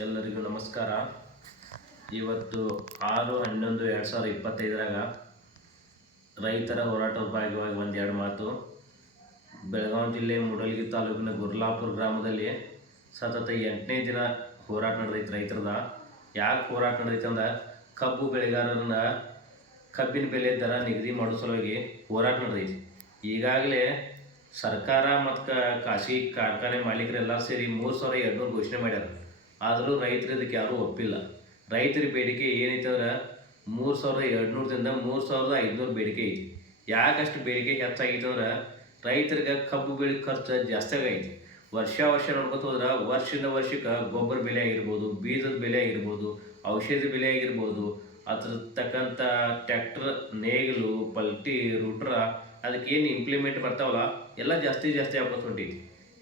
ಎಲ್ಲರಿಗೂ ನಮಸ್ಕಾರ. ಇವತ್ತು 6/11/2025 ರೈತರ ಹೋರಾಟದ ಭಾಗವಾಗಿ ಒಂದೆರಡು ಮಾತು. ಬೆಳಗಾವಿ ಜಿಲ್ಲೆ ಮೂಡಲಗಿ ತಾಲೂಕಿನ ಗುರ್ಲಾಪುರ ಗ್ರಾಮದಲ್ಲಿ ಸತತ 8ನೇ ದಿನ ಹೋರಾಟ ನಡೆದೈತೆ ರೈತರದ. ಯಾಕೆ ಹೋರಾಟ ನಡೆದೈತೆ ಅಂದ್ರೆ ಕಬ್ಬು ಬೆಳೆಗಾರರನ್ನ ಕಬ್ಬಿನ ಬೆಲೆ ದರ ನಿಗದಿ ಮಾಡೋ ಸಲುವಾಗಿ ಹೋರಾಟ ನಡೆದೈತಿ. ಈಗಾಗಲೇ ಸರ್ಕಾರ ಮತ್ತು ಖಾಸಗಿ ಕಾರ್ಖಾನೆ ಮಾಲೀಕರೆಲ್ಲ ಸೇರಿ 3,200 ಘೋಷಣೆ ಮಾಡ್ಯಾರ. ಆದರೂ ರೈತರು ಇದಕ್ಕೆ ಯಾರೂ ಒಪ್ಪಿಲ್ಲ. ರೈತರ ಬೇಡಿಕೆ ಏನೈತೆ ಅಂದ್ರೆ 3,200ದಿಂದ 3,500 ಬೇಡಿಕೆ ಐತಿ. ಯಾಕಷ್ಟು ಬೇಡಿಕೆ ಹೆಚ್ಚಾಗೈತೆ ಅಂದ್ರೆ ರೈತರಿಗೆ ಕಬ್ಬು ಬೆಳೆ ಖರ್ಚು ಜಾಸ್ತಿ ಆಗೈತಿ. ವರ್ಷ ನೋಡ್ಕೊತ ಹೋದ್ರೆ ವರ್ಷದಿಂದ ವರ್ಷಕ್ಕೆ ಗೊಬ್ಬರ ಬೆಲೆ ಆಗಿರ್ಬೋದು, ಬೀಜದ ಬೆಲೆ ಆಗಿರ್ಬೋದು, ಔಷಧಿ ಬೆಲೆ ಆಗಿರ್ಬೋದು, ಅದ್ರ ತಕ್ಕಂಥ ಟ್ಯಾಕ್ಟ್ರ್, ನೇಗಿಲು, ಪಲ್ಟಿ, ರೂಟ್ರ, ಅದಕ್ಕೆ ಏನು ಇಂಪ್ಲಿಮೆಂಟ್ ಬರ್ತಾವಲ್ಲ ಎಲ್ಲ ಜಾಸ್ತಿ ಆಗೋದು ಹೊಂಟೈತಿ.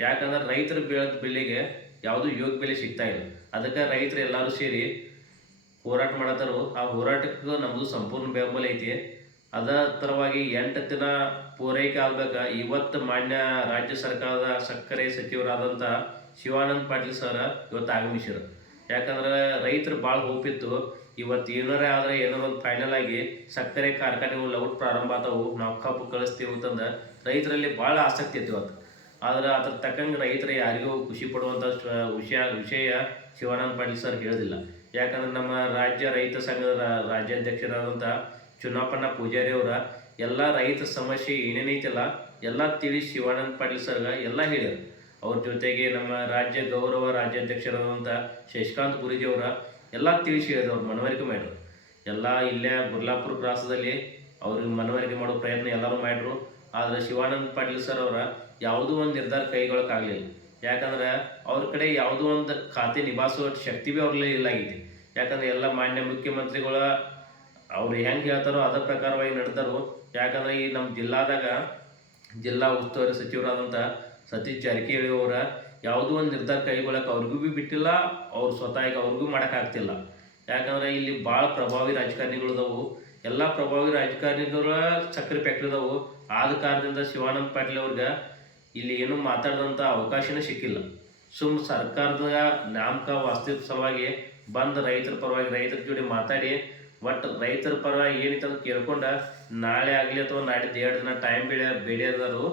ಯಾಕಂದ್ರೆ ರೈತರ ಬೆಳೆದ ಬೆಲೆಗೆ ಯಾವುದೂ ಯೋಗ್ಯ ಬೆಲೆ ಸಿಗ್ತಾ ಇಲ್ಲ. ಅದಕ್ಕೆ ರೈತರು ಎಲ್ಲರೂ ಸೇರಿ ಹೋರಾಟ ಮಾಡತ್ತಾರು. ಆ ಹೋರಾಟಕ್ಕೆ ನಮ್ಮದು ಸಂಪೂರ್ಣ ಬೆಂಬಲ ಐತಿ. ಅದ ಥರವಾಗಿ 8 ದಿನ ಪೂರೈಕೆ ಆಗ್ಬೇಕು. ಇವತ್ತು ಮಾನ್ಯ ರಾಜ್ಯ ಸರ್ಕಾರದ ಸಕ್ಕರೆ ಸಚಿವರಾದಂಥ ಶಿವಾನಂದ ಪಾಟೀಲ್ ಸರ್ ಇವತ್ತು ಆಗಮಿಸಿರು. ಯಾಕಂದ್ರೆ ರೈತರು ಭಾಳ ಹೋಪಿತ್ತು, ಇವತ್ತು ಏನಾರೇ ಆದರೆ ಏನಾರ ಒಂದು ಫೈನಲ್ ಆಗಿ ಸಕ್ಕರೆ ಕಾರ್ಖಾನೆಗಳು ಲೌಟ್ ಪ್ರಾರಂಭ ಆದವು, ನಾವು ಕಬ್ಬು ಕಳಿಸ್ತೀವಿ ಅಂತಂದು ರೈತರಲ್ಲಿ ಭಾಳ ಆಸಕ್ತಿ ಇತ್ತು ಇವತ್ತು. ಆದರೆ ಅದ್ರ ತಕ್ಕಂಗೆ ರೈತರು ಯಾರಿಗೂ ಖುಷಿ ಪಡುವಂಥ ವಿಷಯ ಶಿವಾನಂದ ಪಾಟೀಲ್ ಸರ್ ಹೇಳೋದಿಲ್ಲ. ಯಾಕಂದ್ರೆ ನಮ್ಮ ರಾಜ್ಯ ರೈತ ಸಂಘದ ರಾಜ್ಯಾಧ್ಯಕ್ಷರಾದಂಥ ಚುನಾಪಣ್ಣ ಪೂಜಾರಿ ಅವರ ಎಲ್ಲ ರೈತ ಸಮಸ್ಯೆ ಏನೇನೈತಲ್ಲ ಎಲ್ಲ ತಿಳಿಸಿ ಶಿವಾನಂದ ಪಾಟೀಲ್ ಸರ್ಗೆ ಎಲ್ಲ ಹೇಳ್ಯಾರ. ಅವ್ರ ಜೊತೆಗೆ ನಮ್ಮ ರಾಜ್ಯ ಗೌರವ ರಾಜ್ಯಾಧ್ಯಕ್ಷರಾದಂಥ ಶಶಿಕಾಂತ್ ಗುರೂಜಿ ಅವರ ಎಲ್ಲ ತಿಳಿಸಿ ಹೇಳಿದ್ರು. ಅವ್ರು ಮನವರಿಕೆ ಮಾಡ್ರು. ಎಲ್ಲ ಇಲ್ಲೇ ಗುರ್ಲಾಪುರ ಕ್ರಾಸದಲ್ಲಿ ಅವ್ರಿಗೆ ಮನವರಿಕೆ ಮಾಡೋ ಪ್ರಯತ್ನ ಎಲ್ಲರೂ ಮಾಡ್ರು. ಆದರೆ ಶಿವಾನಂದ ಪಾಟೀಲ್ ಸರ್ ಅವರ ಯಾವುದೋ ಒಂದು ನಿರ್ಧಾರ ಕೈಗೊಳ್ಳೋಕ್ಕಾಗಲಿಲ್ಲ. ಯಾಕಂದ್ರೆ ಅವ್ರ ಕಡೆ ಯಾವುದೋ ಒಂದು ಖಾತೆ ನಿಭಾಯಿಸುವ ಶಕ್ತಿ ಭೀ ಅವ್ರಲ್ಲಿ ಇಲ್ಲಾಗಿದೆ. ಯಾಕಂದ್ರೆ ಎಲ್ಲ ಮಾನ್ಯ ಮುಖ್ಯಮಂತ್ರಿಗಳ ಅವ್ರು ಹೆಂಗೆ ಹೇಳ್ತಾರೋ ಅದರ ಪ್ರಕಾರವಾಗಿ ನಡೆದಾರು. ಯಾಕಂದ್ರೆ ಈ ನಮ್ಮ ಜಿಲ್ಲಾದಾಗ ಜಿಲ್ಲಾ ಉಸ್ತುವಾರಿ ಸಚಿವರಾದಂಥ ಸತೀಶ್ ಜಾರಕಿಹೊಳಿ ಅವರ ಯಾವುದೋ ಒಂದು ನಿರ್ಧಾರ ಕೈಗೊಳ್ಳೋಕೆ ಅವ್ರಿಗೂ ಭೀ ಬಿಟ್ಟಿಲ್ಲ, ಅವ್ರು ಸ್ವತಃ ಅವ್ರಿಗೂ ಮಾಡೋಕ್ಕಾಗ್ತಿಲ್ಲ. ಯಾಕಂದ್ರೆ ಇಲ್ಲಿ ಭಾಳ ಪ್ರಭಾವಿ ರಾಜಕಾರಣಿಗಳಿದಾವು. ಎಲ್ಲ ಪ್ರಭಾವಿ ರಾಜಕಾರಣಿಗಳ ಸಕ್ಕರೆ ಫ್ಯಾಕ್ಟ್ರಿ ಇದಾವು. ಆದ ಕಾರಣದಿಂದ ಶಿವಾನಂದ ಪಾಟೀಲ್ ಅವ್ರಿಗೆ ಇಲ್ಲಿ ಏನೂ ಮಾತಾಡಿದಂಥ ಅವಕಾಶನೇ ಸಿಕ್ಕಿಲ್ಲ. ಸರ್ಕಾರದ ನೇಮಕ ವಾಸ್ತವ ಸಲುವಾಗಿ ಬಂದ ರೈತರ ಪರವಾಗಿ ರೈತರ ಜೋಡಿ ಮಾತಾಡಿ ಒಟ್ಟು ರೈತರ ಪರವಾಗಿ ಏನಿತ್ತು ಅಂತ ಕೇಳ್ಕೊಂಡ ನಾಳೆ ಆಗಲಿ ಅಥವಾ ನಾಡಿದ್ದು 2 ದಿನ ಟೈಮ್ ಬೇಡಿಯದರು.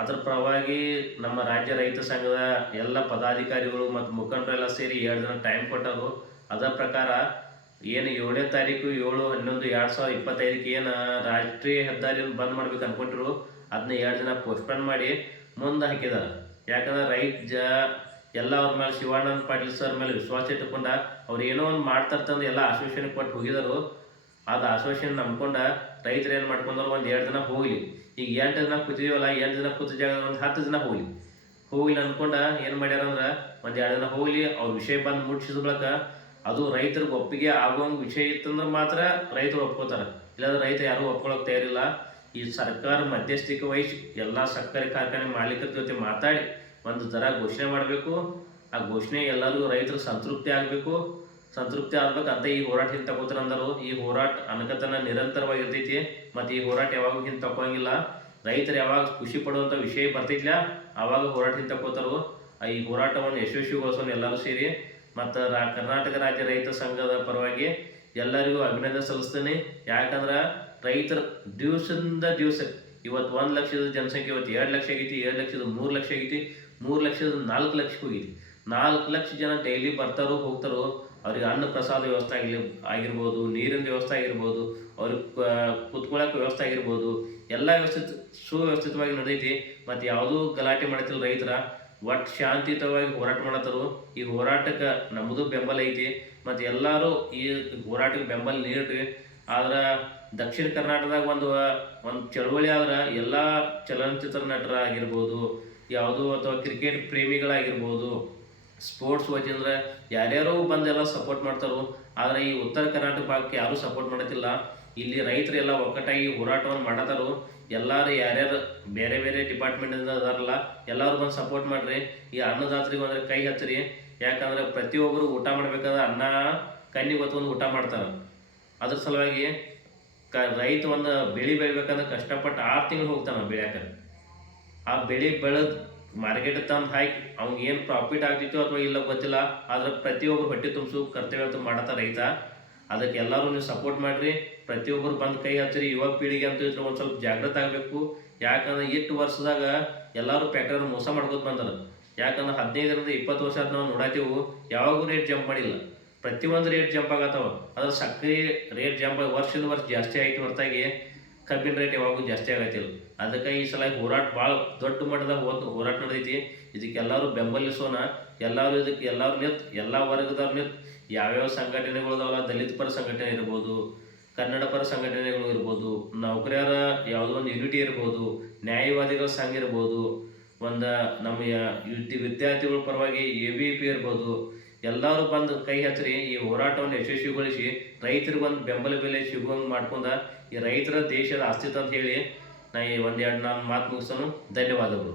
ಅದ್ರ ಪರವಾಗಿ ನಮ್ಮ ರಾಜ್ಯ ರೈತ ಸಂಘದ ಎಲ್ಲ ಪದಾಧಿಕಾರಿಗಳು ಮತ್ತು ಮುಖಂಡರೆಲ್ಲ ಸೇರಿ 2 ದಿನ ಟೈಮ್ ಕೊಟ್ಟರು. ಅದರ ಪ್ರಕಾರ ಏನು 7ನೇ ತಾರೀಕು 7/11/2025 ಏನು ರಾಷ್ಟ್ರೀಯ ಹೆದ್ದಾರಿಯನ್ನು ಬಂದ್ ಮಾಡ್ಬೇಕು ಅನ್ಕೊಂಡಿರು, ಅದನ್ನ 2 ದಿನ ಪೋಸ್ಟ್ಪೋನ್ ಮಾಡಿ ಮುಂದೆ ಹಾಕಿದ್ದಾರೆ. ಯಾಕಂದ್ರೆ ಎಲ್ಲ ಅವ್ರ ಮೇಲೆ ಶಿವಾನಂದ ಪಾಟೀಲ್ ಸರ್ ಮೇಲೆ ವಿಶ್ವಾಸ ಇಟ್ಟುಕೊಂಡ ಅವ್ರು ಏನೋ ಒಂದು ಮಾಡ್ತಾರ್ತಂದು ಎಲ್ಲ ಆಶ್ವಾಸನೆ ಕೊಟ್ಟು ಹೋಗಿದರು. ಅದು ಆಶ್ವಾಸನೆ ನಂಬ್ಕೊಂಡ ರೈತರು ಏನು ಮಾಡ್ಕೊಂಡ್ರು, ಒಂದು 2 ದಿನ ಹೋಗಲಿ, ಈಗ 8 ದಿನ ಕೂತಿದೀವಲ್ಲ, 8 ದಿನ ಕೂತ ಜಾಗ ಒಂದು 10 ದಿನ ಹೋಗ್ಲಿ ಅಂದ್ಕೊಂಡ ಏನು ಮಾಡ್ಯಾರ ಅಂದ್ರೆ ಒಂದು 2 ದಿನ ಹೋಗಲಿ, ಅವ್ರ ವಿಷಯ ಬಂದು ಮುಟ್ಟಿಸಿದ ಬಳಿಕ ಅದು ರೈತರಿಗೆ ಒಪ್ಪಿಗೆ ಆಗುವಂಗೆ ವಿಷಯ ಇತ್ತಂದ್ರೆ ಮಾತ್ರ ರೈತರು ಒಪ್ಕೋತಾರೆ. ಇಲ್ಲಾಂದ್ರೆ ರೈತ ಯಾರೂ ಒಪ್ಕೊಳ್ಳೋಕೆ ತಯಾರಿಲ್ಲ. ಈ ಸರ್ಕಾರ ಮಧ್ಯಸ್ಥಿಕೆ ವಹಿಸಿ ಎಲ್ಲ ಸಕ್ಕರೆ ಕಾರ್ಖಾನೆ ಮಾಲೀಕರ ಜೊತೆ ಮಾತಾಡಿ ಒಂದು ದರ ಘೋಷಣೆ ಮಾಡಬೇಕು. ಆ ಘೋಷಣೆ ಎಲ್ಲರಿಗೂ ರೈತರು ಸಂತೃಪ್ತಿ ಆಗಬೇಕು. ಸಂತೃಪ್ತಿ ಆಗ್ಬೇಕಂತ ಈ ಹೋರಾಟ ಹಿಂದೆ ತಗೋತಾರೆ ಅಂದರು. ಈ ಹೋರಾಟ ಅನಗತನ ನಿರಂತರವಾಗಿರ್ತೈತಿ ಮತ್ತು ಈ ಹೋರಾಟ ಯಾವಾಗ ಹಿಂದೆ ತಗೋಂಗಿಲ್ಲ. ರೈತರು ಯಾವಾಗ ಖುಷಿ ಪಡುವಂಥ ವಿಷಯ ಬರ್ತೈತಿಲ್ಲ ಆವಾಗ ಹೋರಾಟ ಹಿಂದೆ ತಗೋತಾರೋ. ಈ ಹೋರಾಟವನ್ನು ಯಶಸ್ವಿಗೊಳಿಸೋಣ ಎಲ್ಲರೂ ಸೇರಿ. ಮತ್ತು ಕರ್ನಾಟಕ ರಾಜ್ಯ ರೈತ ಸಂಘದ ಪರವಾಗಿ ಎಲ್ಲರಿಗೂ ಅಭಿನಂದನೆ ಸಲ್ಲಿಸ್ತೇನೆ. ಯಾಕಂದ್ರೆ ರೈತರು ದಿವಸದಿಂದ ದಿವಸಕ್ಕೆ ಇವತ್ತು 1 ಲಕ್ಷದ ಜನಸಂಖ್ಯೆ ಇವತ್ತು 2 ಲಕ್ಷ ಆಗೈತಿ, 2 ಲಕ್ಷದ 3 ಲಕ್ಷ ಆಗೈತಿ, 3 ಲಕ್ಷದ 4 ಲಕ್ಷಕ್ಕೆ ಹೋಗೈತಿ. 4 ಲಕ್ಷ ಜನ ಡೈಲಿ ಬರ್ತಾರೋ ಹೋಗ್ತಾರೋ. ಅವ್ರಿಗೆ ಅನ್ನ ಪ್ರಸಾದ ವ್ಯವಸ್ಥೆ ಆಗಿರ್ಬೋದು, ನೀರಿನ ವ್ಯವಸ್ಥೆ ಆಗಿರ್ಬೋದು, ಅವ್ರಿಗೆ ಕುತ್ಕೊಳ್ಳೋಕೆ ವ್ಯವಸ್ಥೆ ಆಗಿರ್ಬೋದು, ಎಲ್ಲ ಸುವ್ಯವಸ್ಥಿತವಾಗಿ ನಡೆದೈತಿ. ಮತ್ತು ಯಾವುದೂ ಗಲಾಟೆ ಮಾಡತ್ತಿಲ್ಲ. ರೈತರ ಒಟ್ಟು ಶಾಂತಿಯುತವಾಗಿ ಹೋರಾಟ ಮಾಡತ್ತರು. ಈ ಹೋರಾಟಕ್ಕೆ ನಮ್ಮದು ಬೆಂಬಲ ಐತಿ ಮತ್ತು ಎಲ್ಲರೂ ಈ ಹೋರಾಟಕ್ಕೆ ಬೆಂಬಲ ನೀಡ್ರಿ. ಆದ್ರೆ ದಕ್ಷಿಣ ಕರ್ನಾಟಕದಾಗ ಒಂದು ಚಳವಳಿ ಆದ್ರೆ ಎಲ್ಲ ಚಲನಚಿತ್ರ ನಟರಾಗಿರ್ಬೋದು, ಯಾವುದೋ ಅಥವಾ ಕ್ರಿಕೆಟ್ ಪ್ರೇಮಿಗಳಾಗಿರ್ಬೋದು, ಸ್ಪೋರ್ಟ್ಸ್ ವಜಂದ್ರೆ ಯಾರ್ಯಾರೋ ಬಂದೆಲ್ಲ ಸಪೋರ್ಟ್ ಮಾಡ್ತಾರೋ. ಆದರೆ ಈ ಉತ್ತರ ಕರ್ನಾಟಕ ಭಾಗಕ್ಕೆ ಯಾರೂ ಸಪೋರ್ಟ್ ಮಾಡತ್ತಿಲ್ಲ. ಇಲ್ಲಿ ರೈತರು ಎಲ್ಲ ಒಕ್ಕಟ್ಟಾಗಿ ಹೋರಾಟವನ್ನು ಮಾಡತ್ತಾರೋ. ಎಲ್ಲರೂ ಯಾರ್ಯಾರು ಬೇರೆ ಬೇರೆ ಡಿಪಾರ್ಟ್ಮೆಂಟಿಂದ ಅದಾರಲ್ಲ ಎಲ್ಲರೂ ಬಂದು ಸಪೋರ್ಟ್ ಮಾಡಿರಿ. ಈ ಅನ್ನದಾತರಿಗೆ ಅಂದರೆ ಕೈ ಹಚ್ಚಿರಿ. ಯಾಕಂದ್ರೆ ಪ್ರತಿಯೊಬ್ಬರು ಊಟ ಮಾಡಬೇಕಾದ್ರೆ ಅನ್ನ ಕಣ್ಣಿಗೆ ಹೊತ್ಕೊಂಡು ಊಟ ಮಾಡ್ತಾರೆ. ಅದ್ರ ಸಲುವಾಗಿ ರೈತ ಒಂದು ಬೆಳೆ ಬೆಳಿಬೇಕಂದ್ರೆ ಕಷ್ಟಪಟ್ಟು 6 ತಿಂಗಳು ಹೋಗ್ತಾನೆ ಬೆಳ್ಯಾಕ. ಆ ಬೆಳೆ ಬೆಳೆದ ಮಾರ್ಕೆಟ್ ತಂದು ಹಾಕಿ ಅವ್ನಿಗೆ ಏನು ಪ್ರಾಫಿಟ್ ಆಗ್ತಿತ್ತು ಅಥವಾ ಇಲ್ಲ ಗೊತ್ತಿಲ್ಲ, ಆದ್ರೆ ಪ್ರತಿಯೊಬ್ಬರು ಹೊಟ್ಟೆ ತುಂಬಿಸು ಕರ್ತವ್ಯ ಅಂತ ಮಾಡತ್ತ ರೈತ. ಅದಕ್ಕೆ ಎಲ್ಲರೂ ನೀವು ಸಪೋರ್ಟ್ ಮಾಡಿರಿ, ಪ್ರತಿಯೊಬ್ಬರು ಬಂದು ಕೈ ಹಚ್ಚಿರಿ. ಯುವ ಪೀಳಿಗೆ ಅಂತ ಇದ್ರೆ ಒಂದು ಸ್ವಲ್ಪ ಜಾಗೃತ ಆಗಬೇಕು. ಯಾಕಂದ್ರೆ ಇಷ್ಟು ವರ್ಷದಾಗ ಎಲ್ಲರೂ ಫ್ಯಾಕ್ಟರಿ ಮೋಸ ಮಾಡ್ಕೊತ ಬಂದಾರ. ಯಾಕಂದ್ರೆ 15ರಿಂದ 20 ವರ್ಷ ನಾವು ನೋಡಾತೀವಿ, ಯಾವಾಗೂ ರೇಟ್ ಜಂಪ್ ಮಾಡಿಲ್ಲ. ಪ್ರತಿಯೊಂದು ರೇಟ್ ಜಂಪ್ ಆಗತ್ತವ. ಅದ್ರ ಸಕ್ಕರೆ ರೇಟ್ ಜಂಪ್ ವರ್ಷದಿಂದ ವರ್ಷ ಜಾಸ್ತಿ ಆಯ್ತು ಹೊರತಾಗಿ ಕಬ್ಬಿನ ರೇಟ್ ಯಾವಾಗೂ ಜಾಸ್ತಿ ಆಗತ್ತಿಲ್ಲ. ಅದಕ್ಕೆ ಈ ಸಲ ಹೋರಾಟ ಭಾಳ ದೊಡ್ಡ ಮಟ್ಟದಾಗ ಹೋರಾಟ ನಡೆದೈತಿ. ಇದಕ್ಕೆಲ್ಲರೂ ಬೆಂಬಲಿಸೋಣ. ಎಲ್ಲರೂ ಇದಕ್ಕೆ ಎಲ್ಲರೂ ನಿಂತು, ಎಲ್ಲ ವರ್ಗದವ್ರು ನಿಂತು, ಯಾವ್ಯಾವ ಸಂಘಟನೆಗಳದಾವಲ್ಲ, ದಲಿತ ಪರ ಸಂಘಟನೆ ಇರ್ಬೋದು, ಕನ್ನಡ ಪರ ಸಂಘಟನೆಗಳು ಇರ್ಬೋದು, ನೌಕರರ ಯಾವುದೋ ಒಂದು ಯೂನಿಟಿ ಇರ್ಬೋದು, ನ್ಯಾಯವಾದಿಗಳ ಸಂಘ ಇರ್ಬೋದು, ಒಂದು ನಮ್ಮ ವಿದ್ಯಾರ್ಥಿಗಳ ಪರವಾಗಿ ABP ಇರ್ಬೋದು, ಎಲ್ಲರೂ ಬಂದು ಕೈ ಹಚ್ಚಿರಿ. ಈ ಹೋರಾಟವನ್ನು ಯಶಸ್ವಿಗೊಳಿಸಿ ರೈತರಿಗೊಂದು ಬೆಂಬಲ ಬೆಲೆ ಸಿಗುವಂಗೆ ಮಾಡ್ಕೊಂಡ ಈ ರೈತರ ದೇಶದ ಅಸ್ತಿತ್ವ ಅಂತ ಹೇಳಿ ನಾ ಒಂದೆರಡು ನಾನು ಮಾತು ಮುಗಿಸೋನು. ಧನ್ಯವಾದಗಳು.